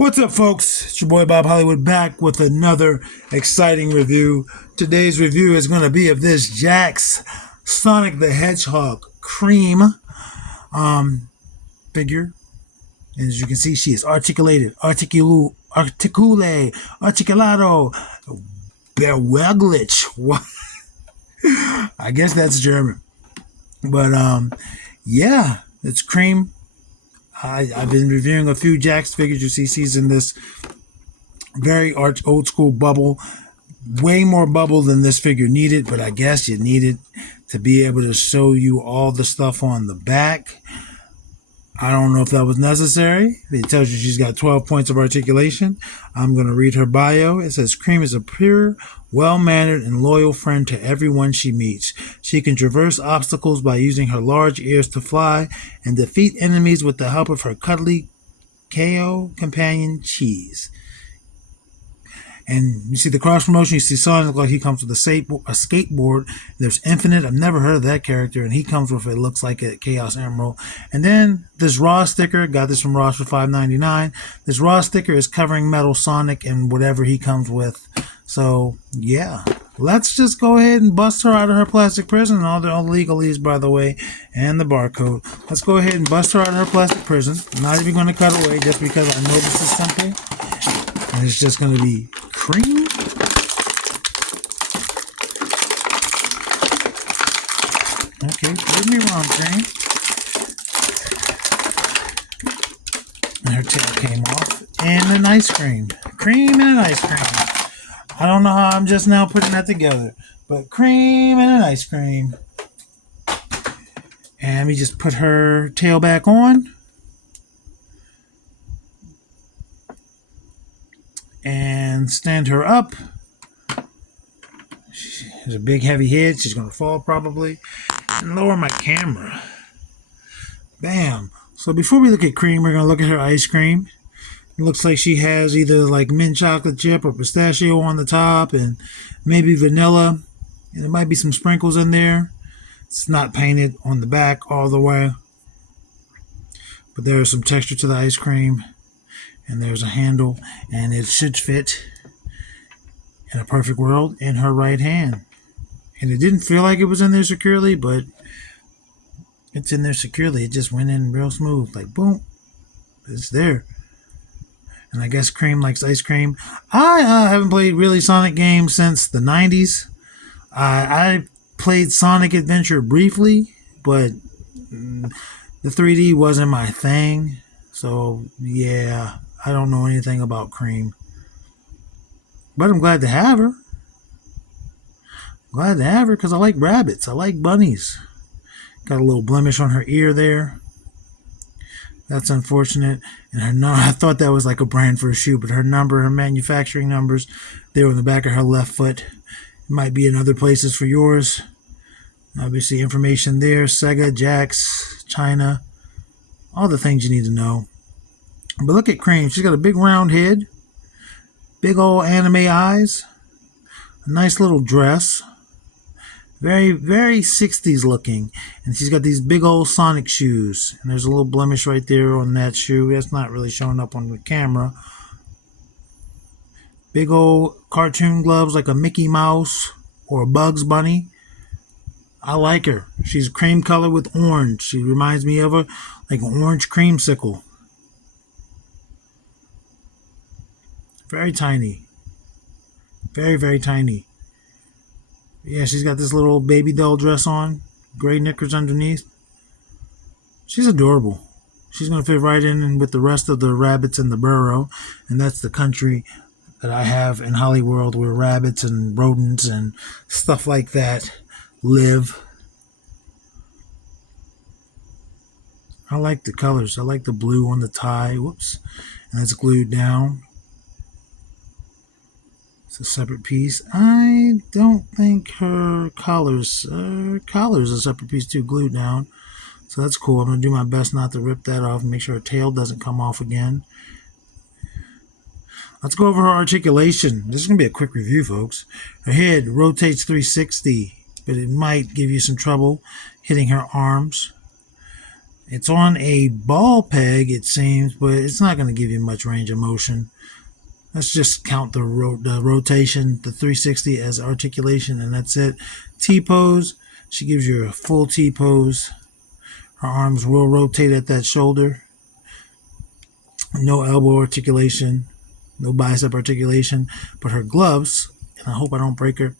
What's up, folks? It's your boy Bob Hollywood back with another exciting review. Today's review is going to be of this JAKKS Sonic the Hedgehog cream figure. And as you can see, she is articulated, articulado, beweglich. What? I guess that's German. But yeah, it's cream. I've been reviewing a few JAKKS figures. You see, she's in this very old school bubble. Way more bubble than this figure needed, but I guess you need it to be able to show you all the stuff on the back. I don't know if that was necessary. It tells you she's got 12 points of articulation. I'm going to read her bio. It says, Cream is a pure, well-mannered, and loyal friend to everyone she meets. She can traverse obstacles by using her large ears to fly and defeat enemies with the help of her cuddly KO companion, Cheese. And you see the cross promotion. You see Sonic like he comes with a skateboard. There's Infinite. I've never heard of that character, and he comes with, it looks like a Chaos Emerald. And then this Raw sticker, got this from Ross for $5.99. This Raw sticker is covering Metal Sonic and whatever he comes with. So yeah, let's just go ahead and bust her out of her plastic prison, and all the legalese, by the way, and the barcode. Let's go ahead and bust her out of her plastic prison. I'm not even going to cut away just because I know this is simple, and it's just going to be cream. Okay, prove me wrong, Cream. And her tail came off. And an ice cream. Cream and an ice cream. I don't know how I'm just now putting that together. But cream and an ice cream. And let me just put her tail back on. And stand her up. She has a big heavy head. She's going to fall probably. And lower my camera. Bam. So before we look at Cream, we're going to look at her ice cream. It looks like she has either like mint chocolate chip or pistachio on the top and maybe vanilla. And there might be some sprinkles in there. It's not painted on the back all the way. But there is some texture to the ice cream. And there's a handle, and it should fit in a perfect world in her right hand. And it didn't feel like it was in there securely, but it's in there securely. It just went in real smooth, like boom, it's there. And I guess Cream likes ice cream. I haven't played really Sonic games since the 90s. I played Sonic Adventure briefly, but the 3D wasn't my thing. So yeah, I don't know anything about Cream. But I'm glad to have her. Glad to have her because I like rabbits. I like bunnies. Got a little blemish on her ear there. That's unfortunate. And her I thought that was like a brand for a shoe, but her manufacturing numbers, they're on the back of her left foot. It might be in other places for yours. Obviously information there. Sega, JAKKS, China. All the things you need to know. But look at Cream. She's got a big round head. Big old anime eyes. A nice little dress. Very, very 60s looking. And she's got these big old Sonic shoes. And there's a little blemish right there on that shoe. That's not really showing up on the camera. Big old cartoon gloves like a Mickey Mouse or a Bugs Bunny. I like her. She's cream color with orange. She reminds me of her like an orange creamsicle. Very tiny. Very, very tiny. Yeah, she's got this little baby doll dress on. Gray knickers underneath. She's adorable. She's going to fit right in with the rest of the rabbits in the burrow. And that's the country that I have in Hollywood where rabbits and rodents and stuff like that live. I like the colors. I like the blue on the tie. Whoops. And it's glued down. It's a separate piece. I don't think her collar's a separate piece too, glued down. So that's cool. I'm going to do my best not to rip that off and make sure her tail doesn't come off again. Let's go over her articulation. This is going to be a quick review, folks. Her head rotates 360, but it might give you some trouble hitting her arms. It's on a ball peg, it seems, but it's not going to give you much range of motion. Let's just count the rotation, the 360 as articulation, and that's it. T-pose, she gives you a full T-pose. Her arms will rotate at that shoulder. No elbow articulation, no bicep articulation, but her gloves, and I hope I don't break her.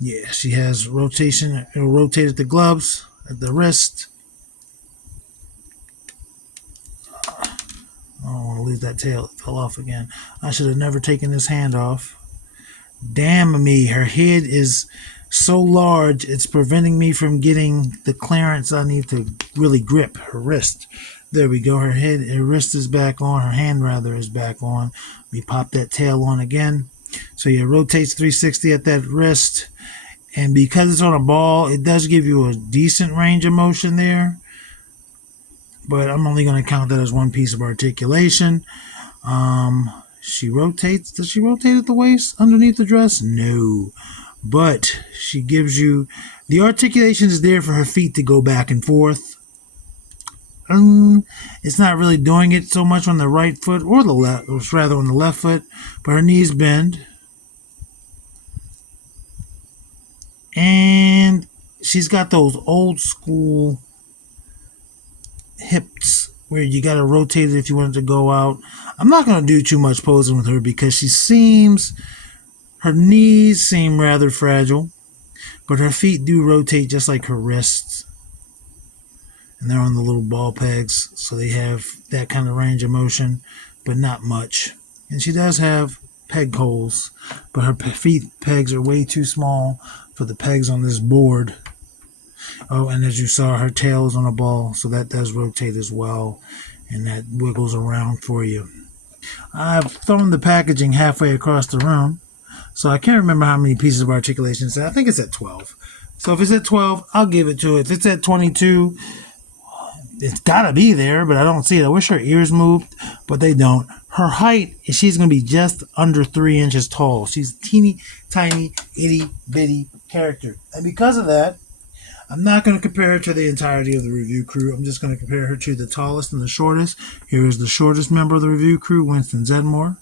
Yeah, she has rotation. It'll rotate at the gloves, at the wrist. I don't want to lose that tail. It fell off again. I should have never taken this hand off. Damn me, her head is so large, it's preventing me from getting the clearance I need to really grip her wrist. There we go. Her wrist is back on. Her hand, rather, is back on. We pop that tail on again. So yeah, it rotates 360 at that wrist. And because it's on a ball, it does give you a decent range of motion there. But I'm only going to count that as one piece of articulation. She rotates. Does she rotate at the waist underneath the dress? No. But she gives you... The articulation is there for her feet to go back and forth. It's not really doing it so much on the right foot or the left, or rather on the left foot. But her knees bend. And she's got those old school hips where you got to rotate it if you want it to go out. I'm not going to do too much posing with her because her knees seem rather fragile, but her feet do rotate just like her wrists. And they're on the little ball pegs, so they have that kind of range of motion, but not much. And she does have peg holes, but her feet pegs are way too small for the pegs on this board. Oh, and as you saw, her tail is on a ball, so that does rotate as well, and that wiggles around for you. I've thrown the packaging halfway across the room, so I can't remember how many pieces of articulation it's at. I think it's at 12. So if it's at 12, I'll give it to it. If it's at 22, it's got to be there, but I don't see it. I wish her ears moved, but they don't. Her height, she's going to be just under 3 inches tall. She's a teeny, tiny, itty, bitty character. And because of that, I'm not going to compare her to the entirety of the review crew. I'm just going to compare her to the tallest and the shortest. Here is the shortest member of the review crew, Winston Zedmore.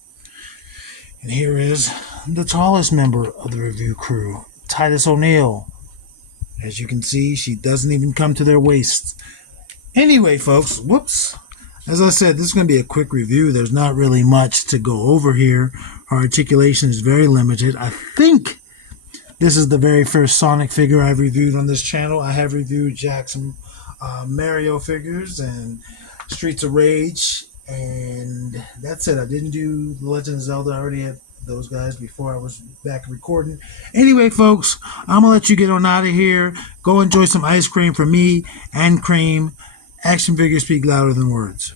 And here is the tallest member of the review crew, Titus O'Neil. As you can see, she doesn't even come to their waists. Anyway, folks, whoops. As I said, this is going to be a quick review. There's not really much to go over here. Her articulation is very limited. I think this is the very first Sonic figure I've reviewed on this channel. I have reviewed JAKKS Mario figures and Streets of Rage, and that's it. I didn't do The Legend of Zelda. I already had those guys before I was back recording. Anyway, folks, I'm going to let you get on out of here. Go enjoy some ice cream from me and Cream. Action figures speak louder than words.